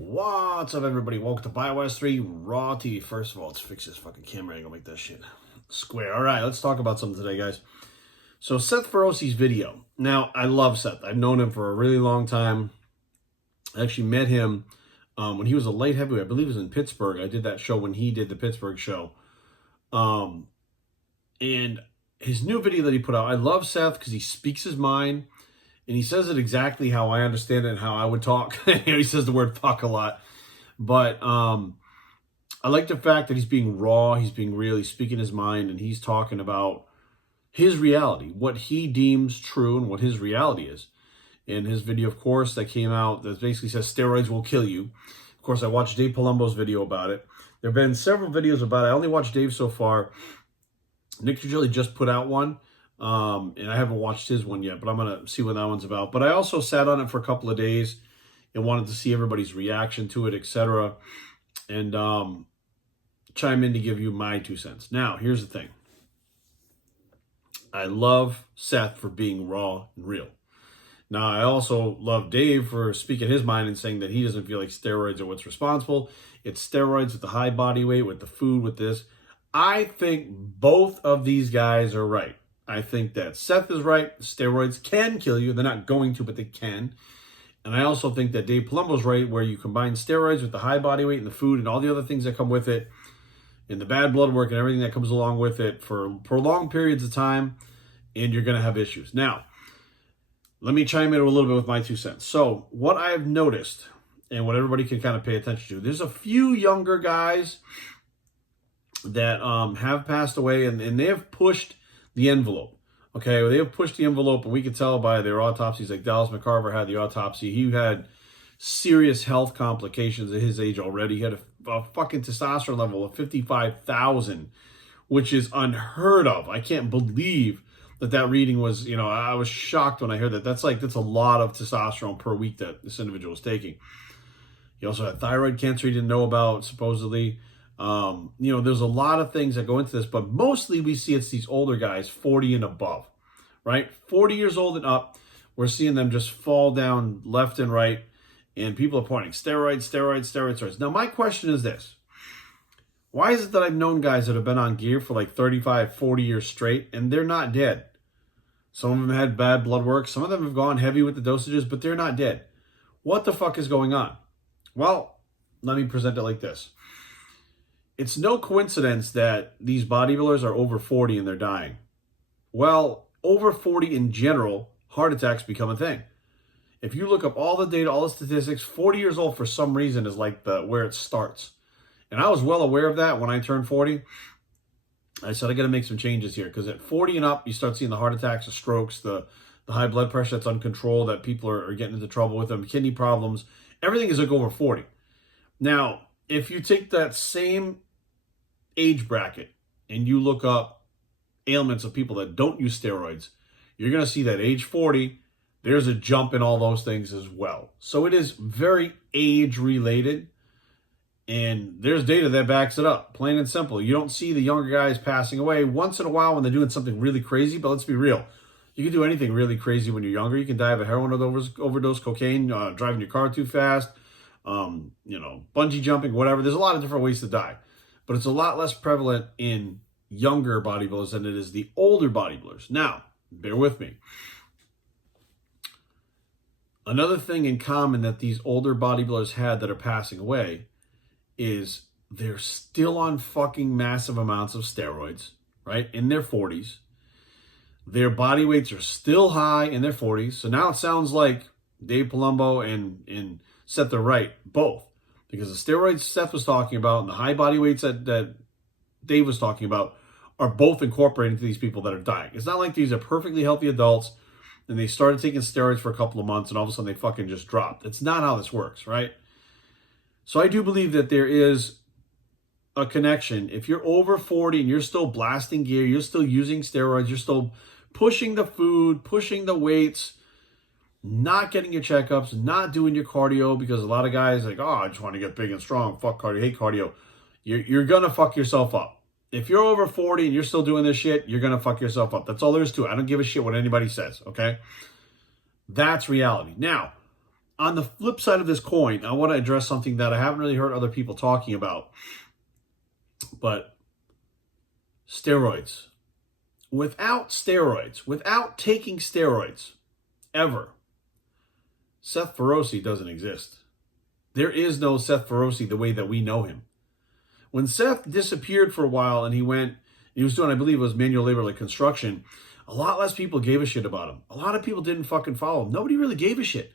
What's up, everybody? Welcome to BioWest 3 Raw TV. First of all, let's fix this fucking camera angle, make that shit square. All right, let's talk about something today, guys. So, Seth Feroce's video. Now, I love Seth. I've known him for a really long time. I actually met him when he was a light heavyweight. I believe it was in Pittsburgh. I did that show when he did the Pittsburgh show. And his new video that he put out, I love Seth because he speaks his mind. And he says it exactly how I understand it and how I would talk. He says the word fuck a lot. But I like the fact that he's being raw. He's being real. He's speaking his mind. And he's talking about his reality, what he deems true and what his reality is. In his video, of course, that came out that basically says steroids will kill you. Of course, I watched Dave Palumbo's video about it. There have been several videos about it. I only watched Dave so far. Nick Trigilli just put out one. And I haven't watched his one yet, but I'm going to see what that one's about. But I also sat on it for a couple of days and wanted to see everybody's reaction to it, etc. And chime in to give you my 2 cents. Now, here's the thing. I love Seth for being raw and real. Now, I also love Dave for speaking his mind and saying that he doesn't feel like steroids are what's responsible. It's steroids with the high body weight, with the food, with this. I think both of these guys are right. I think that Seth is right. Steroids can kill you. They're not going to, but they can. And I also think that Dave Palumbo's right, where you combine steroids with the high body weight and the food and all the other things that come with it, and the bad blood work and everything that comes along with it for prolonged periods of time, and you're going to have issues. Now, let me chime in a little bit with my 2 cents. So what I've noticed, and what everybody can kind of pay attention to, there's a few younger guys that have passed away, and they have pushed the envelope. Okay, well, they have pushed the envelope, and we can tell by their autopsies. Like Dallas McCarver had the autopsy. He had serious health complications at his age already. He had a fucking testosterone level of 55,000, which is unheard of. I can't believe that reading was, I was shocked when I heard that. That's a lot of testosterone per week that this individual was taking. He also had thyroid cancer he didn't know about, supposedly. There's a lot of things that go into this, but mostly we see it's these older guys, 40 and above, right? 40 years old and up, we're seeing them just fall down left and right, and people are pointing steroids. Now, my question is this. Why is it that I've known guys that have been on gear for like 35, 40 years straight, and they're not dead? Some of them had bad blood work. Some of them have gone heavy with the dosages, but they're not dead. What the fuck is going on? Well, let me present it like this. It's no coincidence that these bodybuilders are over 40 and they're dying. Well, over 40 in general, heart attacks become a thing. If you look up all the data, all the statistics, 40 years old for some reason is like where it starts. And I was well aware of that when I turned 40. I said, I got to make some changes here, because at 40 and up, you start seeing the heart attacks, the strokes, the high blood pressure that's uncontrolled, that people are getting into trouble with them, kidney problems. Everything is like over 40. Now, if you take that same age bracket and you look up ailments of people that don't use steroids, you're going to see that age 40, there's a jump in all those things as well. So it is very age related, and there's data that backs it up, plain and simple. You don't see the younger guys passing away once in a while when they're doing something really crazy, but let's be real. You can do anything really crazy when you're younger. You can die of a heroin overdose, cocaine, driving your car too fast, bungee jumping, whatever. There's a lot of different ways to die. But it's a lot less prevalent in younger bodybuilders than it is the older bodybuilders. Now, bear with me. Another thing in common that these older bodybuilders had that are passing away is they're still on fucking massive amounts of steroids, right? In their 40s. Their body weights are still high in their 40s. So now it sounds like Dave Palumbo and Seth are right, both. Because the steroids Seth was talking about and the high body weights that Dave was talking about are both incorporated into these people that are dying. It's not like these are perfectly healthy adults and they started taking steroids for a couple of months and all of a sudden they fucking just dropped. It's not how this works, right? So I do believe that there is a connection. If you're over 40 and you're still blasting gear, you're still using steroids, you're still pushing the food, pushing the weights, not getting your checkups, not doing your cardio, because a lot of guys are like, oh, I just want to get big and strong. Fuck cardio, hate cardio. You're going to fuck yourself up. If you're over 40 and you're still doing this shit, you're going to fuck yourself up. That's all there is to it. I don't give a shit what anybody says, okay? That's reality. Now, On the flip side of this coin, I want to address something that I haven't really heard other people talking about. But steroids. Without steroids, without taking steroids, ever, Seth Feroce doesn't exist. There is no Seth Feroce the way that we know him. When Seth disappeared for a while and he was doing, I believe it was manual labor like construction, a lot less people gave a shit about him. A lot of people didn't fucking follow him. Nobody really gave a shit.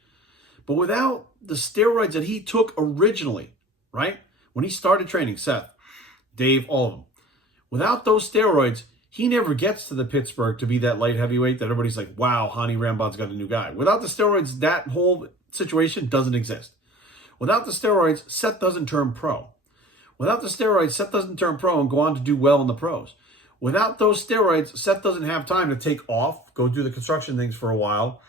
But without the steroids that he took originally, right? When he started training, Seth, Dave, all of them. Without those steroids, he never gets to the Pittsburgh to be that light heavyweight that everybody's like, wow, Hani Rambod's got a new guy. Without the steroids, that whole situation doesn't exist. Without the steroids, Seth doesn't turn pro. Without the steroids, Seth doesn't turn pro and go on to do well in the pros. Without those steroids, Seth doesn't have time to take off, go do the construction things for a while,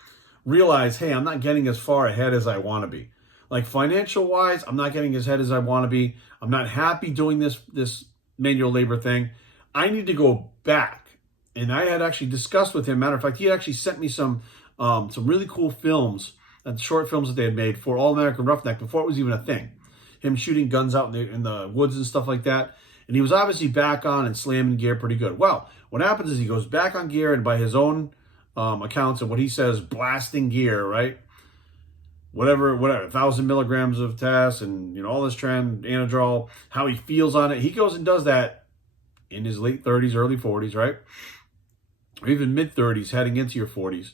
realize, hey, I'm not getting as far ahead as I want to be. Like financial-wise, I'm not getting as ahead as I want to be. I'm not happy doing this manual labor thing. I need to go back. And I had actually discussed with him. Matter of fact, he actually sent me some really cool films, short films that they had made for All American Roughneck before it was even a thing. Him shooting guns out in the woods and stuff like that. And he was obviously back on and slamming gear pretty good. Well, what happens is he goes back on gear and by his own accounts of what he says, blasting gear, right? Whatever, 1,000 milligrams of TAS and all this Anadrol, how he feels on it. He goes and does that in his late 30s, early 40s, right? Or even mid 30s, heading into your 40s.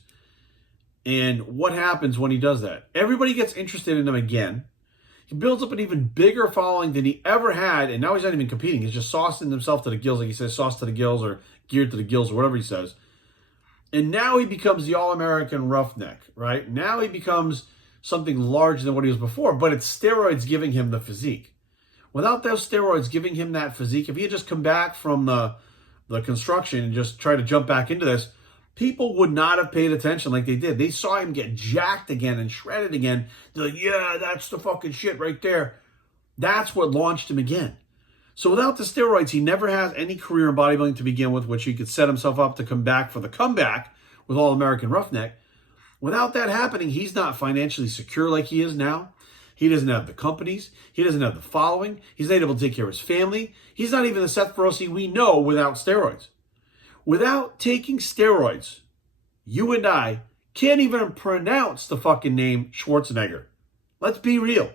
And what happens when he does that? Everybody gets interested in him again. He builds up an even bigger following than he ever had, and now he's not even competing. He's just saucing himself to the gills, like he says, sauce to the gills or geared to the gills or whatever he says. And now he becomes the All-American Roughneck, right? Now he becomes something larger than what he was before, but it's steroids giving him the physique. Without those steroids giving him that physique, if he had just come back from the construction and just tried to jump back into this, people would not have paid attention like they did. They saw him get jacked again and shredded again. They're like, yeah, that's the fucking shit right there. That's what launched him again. So without the steroids, he never has any career in bodybuilding to begin with, which he could set himself up to come back for the comeback with All-American Roughneck. Without that happening, he's not financially secure like he is now. He doesn't have the companies. He doesn't have the following. He's not able to take care of his family. He's not even the Seth Feroce we know without steroids. Without taking steroids, you and I can't even pronounce the fucking name Schwarzenegger. Let's be real.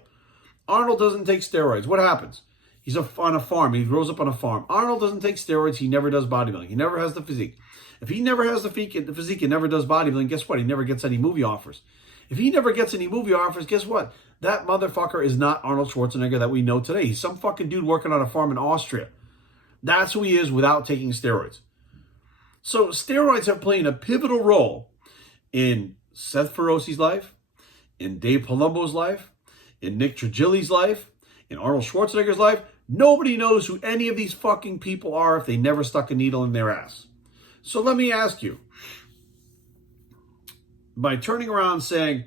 Arnold doesn't take steroids. What happens? He's on a farm. He grows up on a farm. Arnold doesn't take steroids. He never does bodybuilding. He never has the physique. If he never has the physique and never does bodybuilding, guess what? He never gets any movie offers. If he never gets any movie offers, guess what? That motherfucker is not Arnold Schwarzenegger that we know today. He's some fucking dude working on a farm in Austria. That's who he is without taking steroids. So steroids have played a pivotal role in Seth Feroce's life, in Dave Palumbo's life, in Nick Trigili's life, in Arnold Schwarzenegger's life. Nobody knows who any of these fucking people are if they never stuck a needle in their ass. So let me ask you, by turning around saying,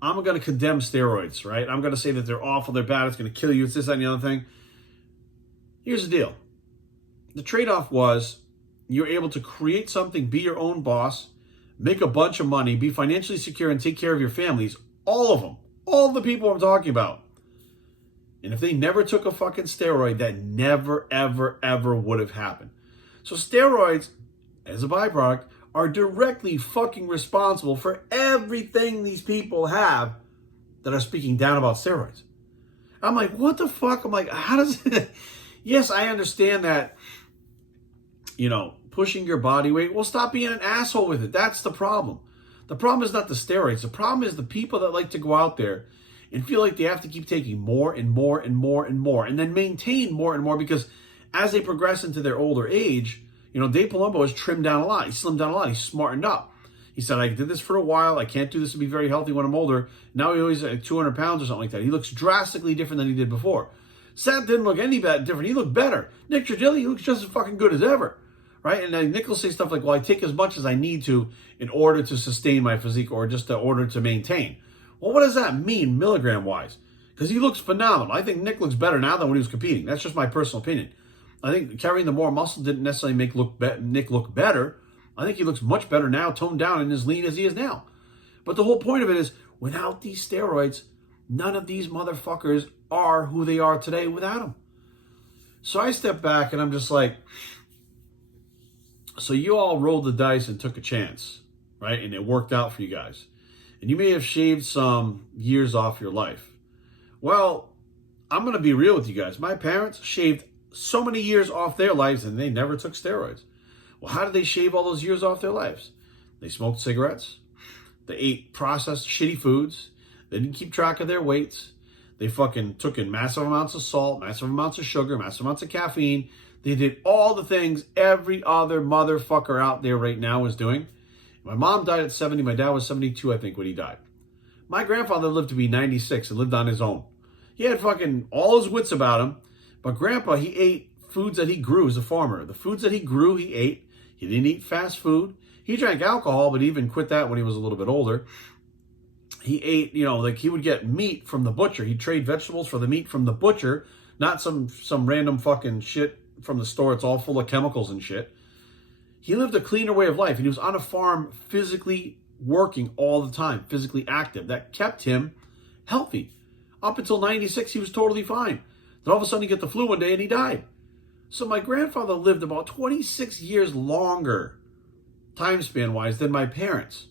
I'm going to condemn steroids, right? I'm going to say that they're awful, they're bad, it's going to kill you, it's this, that, and the other thing. Here's the deal. The trade-off was you're able to create something, be your own boss, make a bunch of money, be financially secure, and take care of your families. All of them. All the people I'm talking about. And if they never took a fucking steroid, that never, ever, ever would have happened. So steroids, as a byproduct, are directly fucking responsible for everything these people have that are speaking down about steroids. I'm like, what the fuck? I'm like, how does it... Yes, I understand that, pushing your body weight. Well, stop being an asshole with it. That's the problem. The problem is not the steroids. The problem is the people that like to go out there and feel like they have to keep taking more and more and more and more and then maintain more and more because as they progress into their older age, Dave Palumbo has trimmed down a lot. He slimmed down a lot. He's smartened up. He said, I did this for a while. I can't do this to be very healthy when I'm older. Now he always at 200 pounds or something like that. He looks drastically different than he did before. Seth didn't look any different. He looked better. Nick Trigili, he looks just as fucking good as ever. Right? And then Nick will say stuff like, well, I take as much as I need to in order to sustain my physique or just in order to maintain. Well, what does that mean milligram-wise? Because he looks phenomenal. I think Nick looks better now than when he was competing. That's just my personal opinion. I think carrying the more muscle didn't necessarily make Nick look better. I think he looks much better now, toned down and as lean as he is now. But the whole point of it is, Without these steroids, none of these motherfuckers are who they are today without them. So I step back and I'm just like, so you all rolled the dice and took a chance, right? And it worked out for you guys. And you may have shaved some years off your life. Well, I'm going to be real with you guys. My parents shaved so many years off their lives and they never took steroids. Well, how did they shave all those years off their lives? They smoked cigarettes. They ate processed shitty foods. They didn't keep track of their weights. They fucking took in massive amounts of salt, massive amounts of sugar, massive amounts of caffeine. They did all the things every other motherfucker out there right now is doing. My mom died at 70. My dad was 72, I think, when he died. My grandfather lived to be 96 and lived on his own. He had fucking all his wits about him. But Grandpa, he ate foods that he grew as a farmer. The foods that he grew, he ate. He didn't eat fast food. He drank alcohol, but he even quit that when he was a little bit older. He ate, like he would get meat from the butcher. He'd trade vegetables for the meat from the butcher, not some random fucking shit from the store. It's all full of chemicals and shit. He lived a cleaner way of life. And he was on a farm physically working all the time, physically active. That kept him healthy. Up until 96, he was totally fine. Then all of a sudden he got the flu one day and he died. So my grandfather lived about 26 years longer, time span wise, than my parents.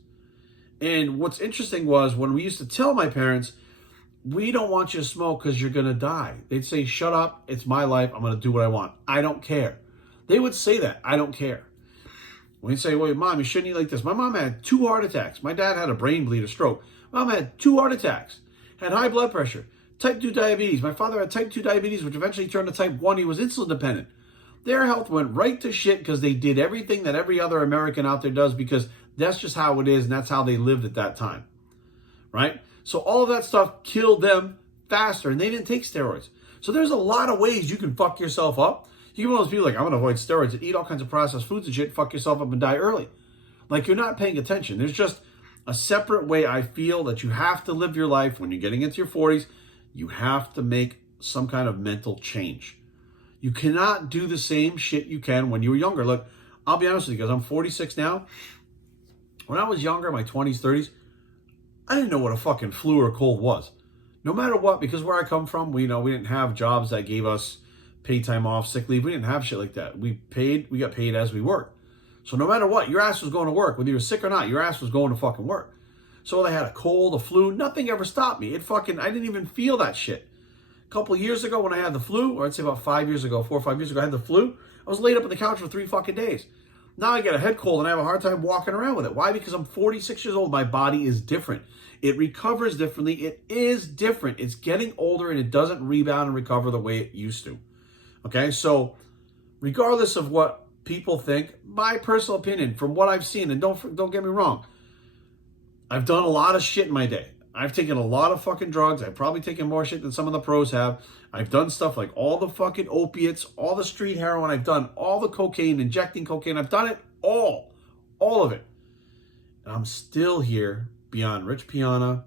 And what's interesting was when we used to tell my parents, we don't want you to smoke because you're going to die. They'd say, shut up. It's my life. I'm going to do what I want. I don't care. They would say that. I don't care. When you say, well, Mom, you shouldn't eat like this. My mom had 2 heart attacks. My dad had a brain bleed, a stroke. Mom had 2 heart attacks, had high blood pressure, type 2 diabetes. My father had type 2 diabetes, which eventually turned to type 1. He was insulin dependent. Their health went right to shit because they did everything that every other American out there does because that's just how it is and that's how they lived at that time, right? So all of that stuff killed them faster and they didn't take steroids. So there's a lot of ways you can fuck yourself up. You can one of those people like, I'm going to avoid steroids and eat all kinds of processed foods and shit, fuck yourself up and die early. Like you're not paying attention. There's just a separate way I feel that you have to live your life when you're getting into your 40s. You have to make some kind of mental change. You cannot do the same shit you can when you were younger. Look, I'll be honest with you guys, I'm 46 now. When I was younger, my 20s, 30s, I didn't know what a fucking flu or cold was. No matter what, because where I come from, we didn't have jobs that gave us paid time off, sick leave. We didn't have shit like that. We got paid as we worked. So no matter what, your ass was going to work. Whether you were sick or not, your ass was going to fucking work. So whether I had a cold, a flu, nothing ever stopped me. I didn't even feel that shit. A couple of years ago when I had the flu, or I'd say about 5 years ago, 4 or 5 years ago, I had the flu. I was laid up on the couch for 3 fucking days. Now I get a head cold and I have a hard time walking around with it. Why? Because I'm 46 years old. My body is different. It recovers differently. It is different. It's getting older and it doesn't rebound and recover the way it used to. Okay, so regardless of what people think, my personal opinion, from what I've seen, and don't get me wrong, I've done a lot of shit in my day. I've taken a lot of fucking drugs. I've probably taken more shit than some of the pros have. I've done stuff like all the fucking opiates, all the street heroin. I've done all the cocaine, injecting cocaine. I've done it all of it. And I'm still here beyond Rich Piana,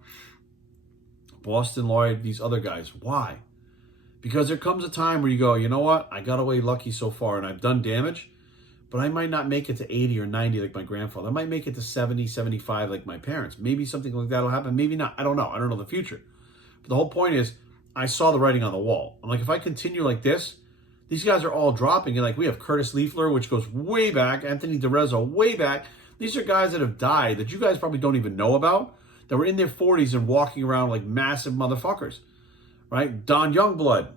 Boston Lloyd, these other guys. Why? Because there comes a time where you go, you know what? I got away lucky so far and I've done damage, but I might not make it to 80 or 90 like my grandfather. I might make it to 70, 75 like my parents. Maybe something like that will happen. Maybe not. I don't know. I don't know the future. But the whole point is, I saw the writing on the wall. I'm like, if I continue like this, these guys are all dropping. And like, we have Curtis Leafler, which goes way back. Anthony DeRezzo, way back. These are guys that have died that you guys probably don't even know about, that were in their 40s and walking around like massive motherfuckers, right? Don Youngblood,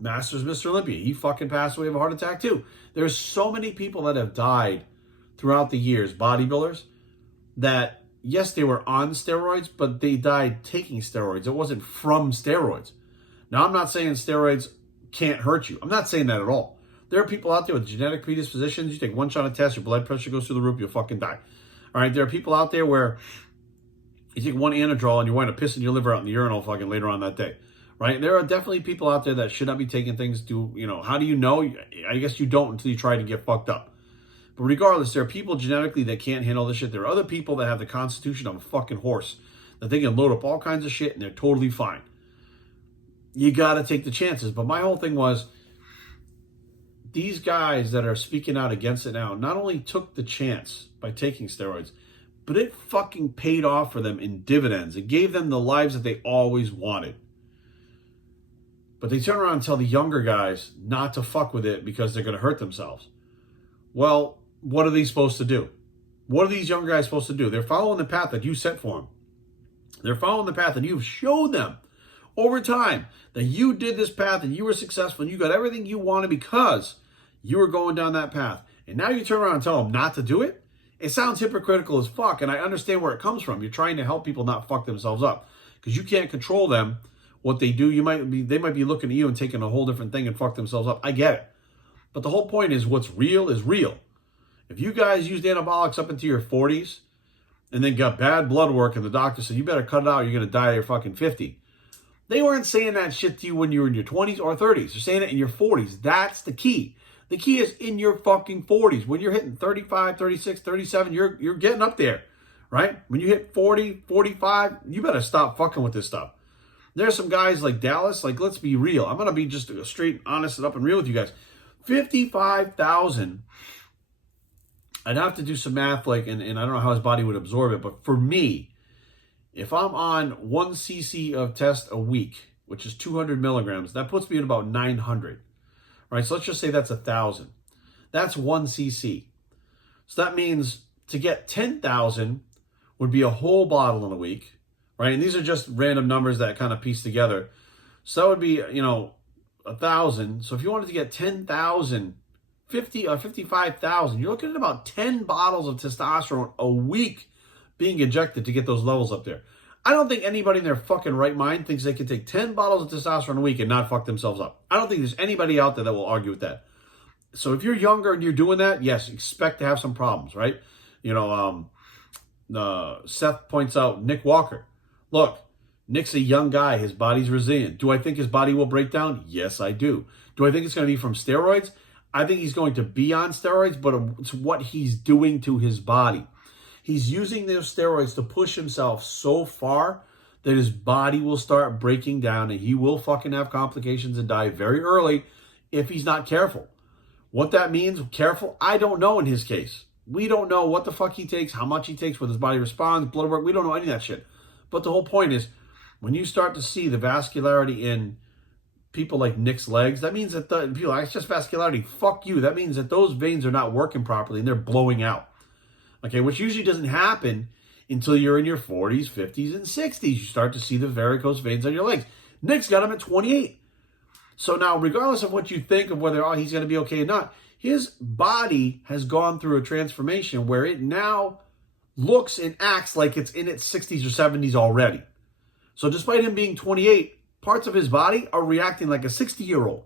Masters Mr. Olympia. He fucking passed away of a heart attack too. There's so many people that have died throughout the years, bodybuilders, that yes, they were on steroids, but they died taking steroids. It wasn't from steroids. Now, I'm not saying steroids can't hurt you. I'm not saying that at all. There are people out there with genetic predispositions. You take one shot of test, your blood pressure goes through the roof, you'll fucking die. All right, there are people out there where you take one Anadrol and you wind up pissing your liver out in the urinal fucking later on that day. Right? There are definitely people out there that should not be taking things to, how do you know? I guess you don't until you try to get fucked up. But regardless, there are people genetically that can't handle this shit. There are other people that have the constitution of a fucking horse, that they can load up all kinds of shit and they're totally fine. You got to take the chances. But my whole thing was, these guys that are speaking out against it now not only took the chance by taking steroids, but it fucking paid off for them in dividends. It gave them the lives that they always wanted. But they turn around and tell the younger guys not to fuck with it because they're going to hurt themselves. Well, what are they supposed to do? What are these young guys supposed to do? They're following the path that you set for them. They're following the path that you've showed them over time that you did this path and you were successful and you got everything you wanted because you were going down that path. And now you turn around and tell them not to do it? It sounds hypocritical as fuck, and I understand where it comes from. You're trying to help people not fuck themselves up because you can't control them, what they do. They might be looking at you and taking a whole different thing and fuck themselves up. I get it. But the whole point is what's real is real. If you guys used anabolics up into your 40s and then got bad blood work and the doctor said, you better cut it out, you're going to die at your fucking 50. They weren't saying that shit to you when you were in your 20s or 30s. They're saying it in your 40s. That's the key. The key is in your fucking 40s. When you're hitting 35, 36, 37, you're getting up there, right? When you hit 40, 45, you better stop fucking with this stuff. There's some guys like Dallas, like, let's be real. I'm going to be just straight, honest, and up and real with you guys. 55,000. I'd have to do some math, like, and I don't know how his body would absorb it, but for me, if I'm on 1 cc of test a week, which is 200 milligrams, that puts me at about 900, right? So let's just say that's 1,000. That's 1 cc. So that means to get 10,000 would be a whole bottle in a week, right? And these are just random numbers that kind of piece together. So that would be, 1,000. So if you wanted to get 10,000, 50 or 55,000, you're looking at about 10 bottles of testosterone a week being injected to get those levels up there. I don't think anybody in their fucking right mind thinks they can take 10 bottles of testosterone a week and not fuck themselves up. I don't think there's anybody out there that will argue with that. So if you're younger and you're doing that, yes, expect to have some problems, right? Seth points out Nick Walker. Look, Nick's a young guy. His body's resilient. Do I think his body will break down? Yes, I do. Do I think it's going to be from steroids? I think he's going to be on steroids, but it's what he's doing to his body. He's using those steroids to push himself so far that his body will start breaking down and he will fucking have complications and die very early if he's not careful. What that means, careful, I don't know in his case. We don't know what the fuck he takes, how much he takes, whether his body responds, blood work. We don't know any of that shit. But the whole point is, when you start to see the vascularity in people like Nick's legs, that means that people, it's just vascularity. Fuck you. That means that those veins are not working properly and they're blowing out. Okay, which usually doesn't happen until you're in your 40s, 50s, and 60s. You start to see the varicose veins on your legs. Nick's got them at 28. So now, regardless of what you think of whether he's going to be okay or not, his body has gone through a transformation where it now looks and acts like it's in its 60s or 70s already. So despite him being 28, parts of his body are reacting like a 60-year-old.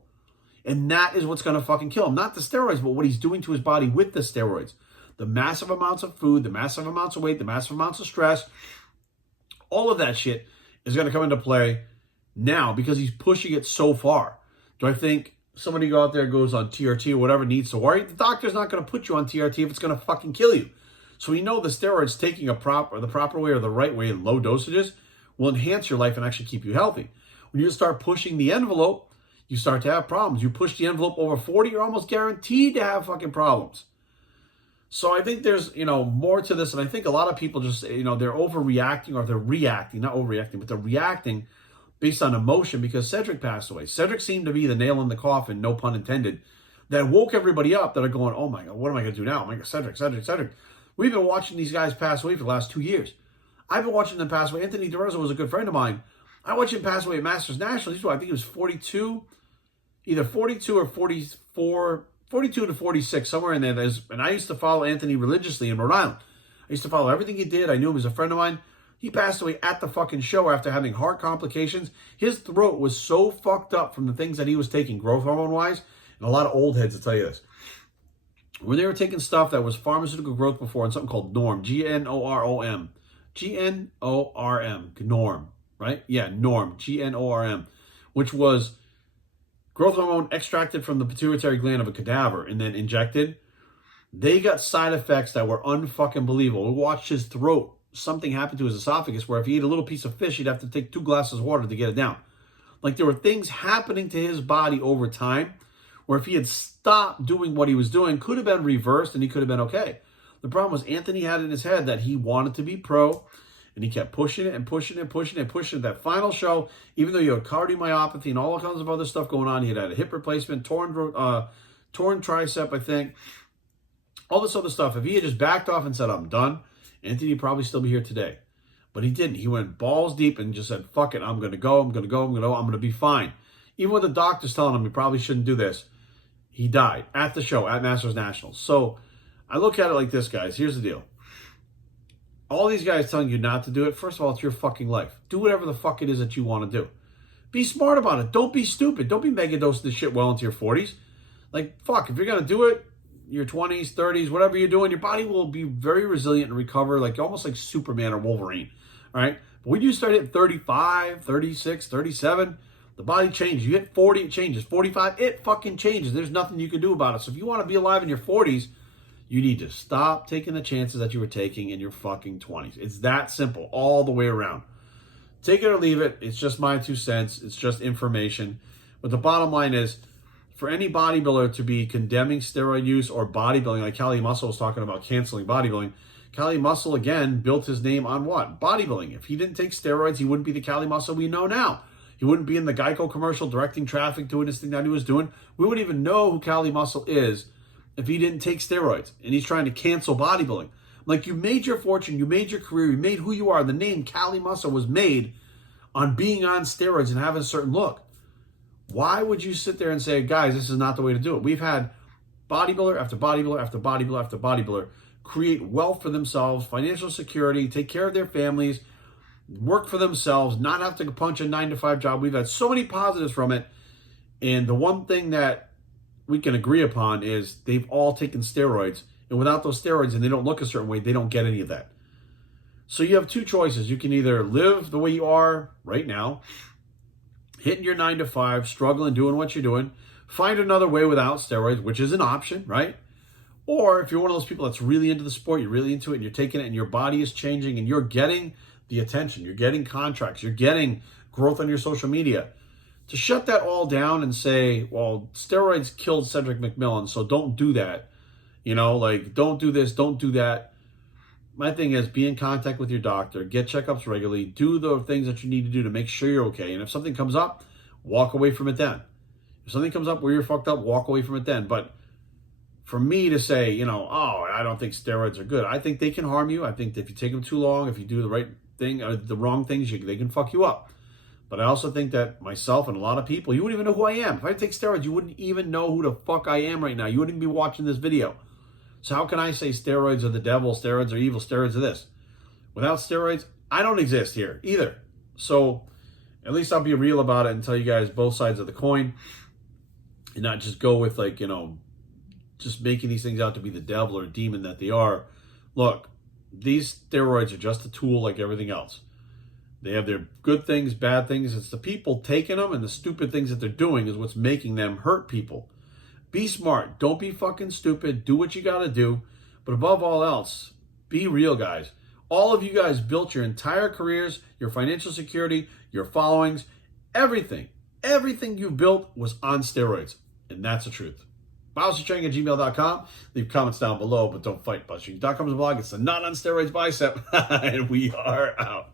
And that is what's going to fucking kill him. Not the steroids, but what he's doing to his body with the steroids. The massive amounts of food, the massive amounts of weight, the massive amounts of stress, all of that shit is going to come into play now because he's pushing it so far. Do I think somebody go out there goes on TRT or whatever needs to worry? The doctor's not going to put you on TRT if it's going to fucking kill you. So we know the steroids taking the proper way or the right way in low dosages will enhance your life and actually keep you healthy. When you start pushing the envelope, you start to have problems. You push the envelope over 40, you're almost guaranteed to have fucking problems. So I think there's, more to this. And I think a lot of people just, they're overreacting or they're reacting, not overreacting, but they're reacting based on emotion because Cedric passed away. Cedric seemed to be the nail in the coffin, no pun intended, that woke everybody up that are going, oh my God, what am I going to do now? Oh my God, Cedric. We've been watching these guys pass away for the last 2 years. I've been watching them pass away. Anthony DeRosa was a good friend of mine. I watched him pass away at Masters National. I think he was 42, either 42 or 44, 42 to 46, somewhere in there. And I used to follow Anthony religiously in Rhode Island. I used to follow everything he did. I knew him as a friend of mine. He passed away at the fucking show after having heart complications. His throat was so fucked up from the things that he was taking, growth hormone-wise, and a lot of old heads will tell you this. When they were taking stuff that was pharmaceutical growth before and something called Norm, G-N-O-R-O-M, G-N-O-R-M, Norm, right? Yeah, Norm, G-N-O-R-M, which was growth hormone extracted from the pituitary gland of a cadaver and then injected. They got side effects that were unfucking believable. We watched his throat. Something happened to his esophagus where if he ate a little piece of fish, he'd have to take 2 glasses of water to get it down. Like there were things happening to his body over time where if he had stopped doing what he was doing, could have been reversed and he could have been okay. The problem was Anthony had in his head that he wanted to be pro, and he kept pushing it and pushing it and pushing it and pushing it. That final show, even though you had cardiomyopathy and all kinds of other stuff going on, he had a hip replacement, torn tricep, I think, all this other stuff. If he had just backed off and said, I'm done, Anthony would probably still be here today. But he didn't. He went balls deep and just said, fuck it, I'm going to go, I'm going to be fine. Even with the doctors telling him he probably shouldn't do this, he died at the show, at Masters Nationals. So I look at it like this, guys. Here's the deal. All these guys telling you not to do it, first of all, it's your fucking life. Do whatever the fuck it is that you want to do. Be smart about it. Don't be stupid. Don't be megadosing this shit well into your 40s. Like, fuck, if you're going to do it, your 20s, 30s, whatever you're doing, your body will be very resilient and recover, like almost like Superman or Wolverine. All right? But when you start at 35, 36, 37, the body changes. You hit 40, it changes. 45, it fucking changes. There's nothing you can do about it. So if you want to be alive in your 40s, you need to stop taking the chances that you were taking in your fucking 20s. It's that simple, all the way around. Take it or leave it. It's just my 2 cents. It's just information. But the bottom line is, for any bodybuilder to be condemning steroid use or bodybuilding, like Cali Muscle was talking about canceling bodybuilding, Cali Muscle, again, built his name on what? Bodybuilding. If he didn't take steroids, he wouldn't be the Cali Muscle we know now. He wouldn't be in the Geico commercial directing traffic, doing this thing that he was doing. We wouldn't even know who Cali Muscle is if he didn't take steroids. And he's trying to cancel bodybuilding. Like, you made your fortune, you made your career, you made who you are. The name Cali Muscle was made on being on steroids and having a certain look. Why would you sit there and say, guys, this is not the way to do it? We've had bodybuilder after bodybuilder after bodybuilder after bodybuilder create wealth for themselves, financial security, take care of their families, work for themselves, not have to punch a 9-to-5 job. We've had so many positives from it. And the one thing that we can agree upon is they've all taken steroids. And without those steroids, and they don't look a certain way, they don't get any of that. So you have 2 choices. You can either live the way you are right now, hitting your 9-to-5, struggling, doing what you're doing, find another way without steroids, which is an option, right? Or if you're one of those people that's really into the sport, you're really into it, and you're taking it, and your body is changing, and you're getting the attention, you're getting contracts, you're getting growth on your social media, to shut that all down and say, well, steroids killed Cedric McMillan, so don't do that. You know, like, don't do this, don't do that. My thing is, be in contact with your doctor, get checkups regularly, do the things that you need to do to make sure you're okay. And if something comes up, walk away from it then. If something comes up where you're fucked up, walk away from it then. But for me to say, you know, oh, I don't think steroids are good. I think they can harm you. I think that if you take them too long, if you do the right thing or the wrong things, they can fuck you up. But I also think that myself and a lot of people, you wouldn't even know who I am. If I take steroids, you wouldn't even know who the fuck I am right now. You wouldn't even be watching this video. So how can I say steroids are the devil, steroids are evil, steroids are this? Without steroids, I don't exist here either. So at least I'll be real about it and tell you guys both sides of the coin and not just go with, like, you know, just making these things out to be the devil or demon that they are. Look, these steroids are just a tool like everything else. They have their good things, bad things. It's the people taking them and the stupid things that they're doing is what's making them hurt people. Be smart. Don't be fucking stupid. Do what you got to do. But above all else, be real, guys. All of you guys built your entire careers, your financial security, your followings, everything. Everything you built was on steroids. And that's the truth. BioStrength@gmail.com. Leave comments down below, but don't fight. BioStrength.com is a blog. It's the Not on Steroids Bicep. And we are out.